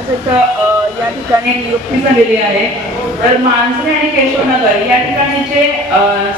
आज या ठिकाणी नियुक्ती झालेली आहे। तर मानसरे आणि केशवनगर या ठिकाणी जे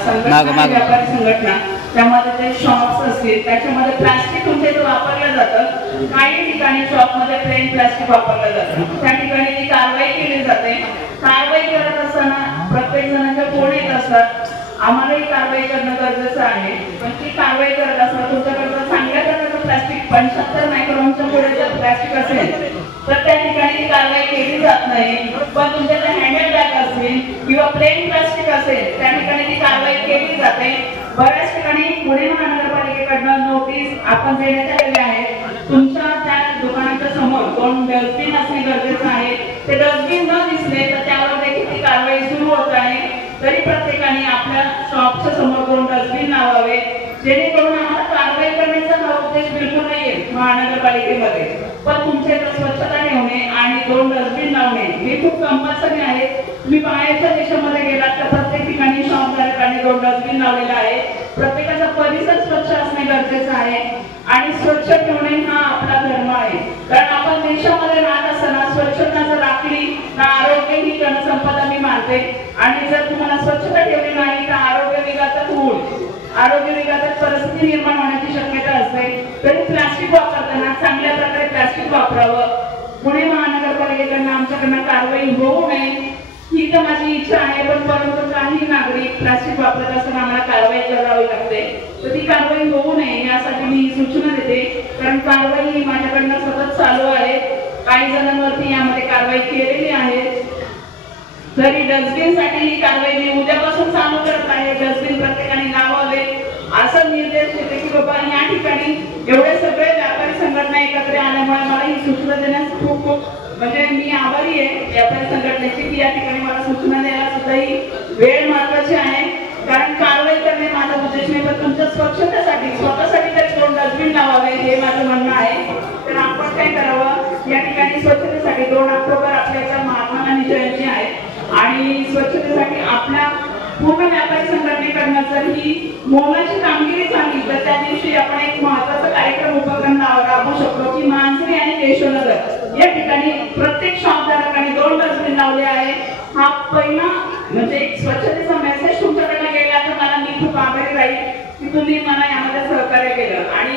संघटना व्यापारी संघटना त्यामध्ये ते शॉप्स असतील त्याच्यामध्ये प्लास्टिक तुमच्या इथे वापरलं जातं। काही ठिकाणी शॉपमध्ये प्लेन प्लास्टिक वापरलं जातं, त्या ठिकाणी ती कारवाई केली जाते। कारवाई करत असताना प्रत्येक जणांच्या कोण येत असतात, आम्हालाही कारवाई करणं गरजेचं आहे। पण ती कारवाई करत असताना तुमच्याकडे चांगल्या प्रकारचं प्लास्टिक 75 मायक्रॉनच्या पुढे जर प्लास्टिक असेल तर त्या ठिकाणी ती कारवाई केली जात नाही। पण तुमच्याकडे हँडल बॅग असेल किंवा प्लेन प्लास्टिक असेल त्या ठिकाणी ती कारवाई केली जाते। बऱ्याच ठिकाणी पुणे महानगरपालिकेकडनं नोटीस आपण देण्यात आलेली आहे। तुमच्या त्या दुकानाच्या समोर 2 डस्टबिन असणे गरजेचं आहे। ते डस्टबिन न दिसले तर त्यावर देखील ती कारवाई सुरू होत आहे। तरी प्रत्येकाने आपल्या शॉपच्या समोर 2 डस्टबिन लावावे, जेणेकरून आम्हाला कारवाई करण्याचा हा उद्देश बिलकुल नाहीये महानगरपालिकेमध्ये। पण तुमच्या स्वच्छता ठेवणे आणि 2 डस्टबिन लावणे हे खूप कंपल्सरी आहे। तुम्ही बाहेरच्या देशामध्ये गेलात तर प्रत्येक ठिकाणी शॉपधारकांनी 2 डस्टबिन लावलेला आहे। प्रत्येकाचा परिसर स्वच्छ असणे गरजेचं आहे आणि स्वच्छ ठेवणे हा आपला धर्म आहे। कारण आपण देशामध्ये राहत असताना स्वच्छता जर राखली तर आरोग्य ही जनसंपदा मी मानते। आणि जर तुम्हाला स्वच्छता ठेवली नाही तर आरोग्य विघातक होईल, आरोग्य विघातक परिस्थिती निर्माण होण्याची शक्यता असते। तरी प्लास्टिक वापरताना चांगल्या प्रकारे प्लास्टिक वापरावं। पुणे महानगरपालिकेकडनं आमच्याकडनं कारवाई होऊ नये ही तर माझी इच्छा आहे। पण परंतु काही नागरिक प्लास्टिक वापरत असताना आम्हाला कारवाई करावी लागते, तर ती कारवाई होऊ नये यासाठी मी सूचना देते। कारण कारवाई ही माझ्याकडनं सतत चालू आहे, काही जणांवरती यामध्ये कारवाई केलेली आहे। तरी डस्टबिन साठी ही कारवाई मी उद्यापासून चालू करत आहे। डस्टबिन प्रत्येकाने लावावे असा निर्देश देते की बाबा या ठिकाणी एवढे सगळे व्यापारी संघटना एकत्र आल्यामुळे मला ही सूचना देण्यास खूप म्हणजे मी आभारी आहे व्यापारी संघटनेची की या ठिकाणी मला सूचना द्यायला सुद्धा ही वेळ महत्वाची आहे। कारण कारवाई करणे माझा उद्देश नाही, पण तुमच्या स्वच्छतेसाठी स्वतःसाठी तरी 2 डस्टबिन लावावे हे माझं म्हणणं आहे। तर आपण काय करावं, या ठिकाणी स्वच्छतेसाठी 2 ऑक्टोबर आपल्या महात्मा गांधी जयंती आहे आणि स्वच्छतेसाठी आपल्या पूर्ण व्यापारी संघटनेकडनं जर ही मोलाची कामगिरी झाली तर त्या दिवशी आपण एक महत्त्वाचा कार्यक्रम उपक्रम राबवू शकतो की मानसरे आणि केशवनगर या ठिकाणी प्रत्येक शॉपधारकाने 2 डस्टबिन लावले आहे। हा पहिला म्हणजे एक स्वच्छतेचा मेसेज तुमच्याकडनं गेला तर मला मी खूप आभारी राहील की तुम्ही मला यामध्ये सहकार्य केलं। आणि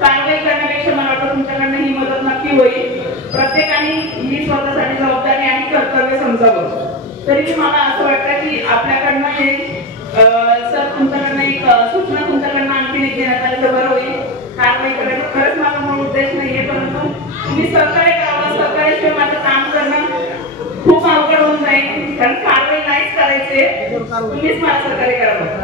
कारवाई करण्यापेक्षा मला वाटतं तुमच्याकडनं ही मदत नक्की होईल। प्रत्येकाने ही स्वतःसाठी जबाबदारी आणि कर्तव्य समजावं। तरी मला असं वाटतं की आपल्याकडनं हे सर तुमच्याकडनं एक सूचना तुमच्याकडनं आणखी देण्यात आली तर बरं होईल। कारवाई करायचं खरंच माझा मूळ उद्देश नाहीये, परंतु तुम्ही सहकार्य करावं। सहकार्याशिवाय माझं काम करणं खूप अवघड होऊन जाईल, कारण कारवाई नाहीच करायची, तुम्हीच मला सहकार्य करावं।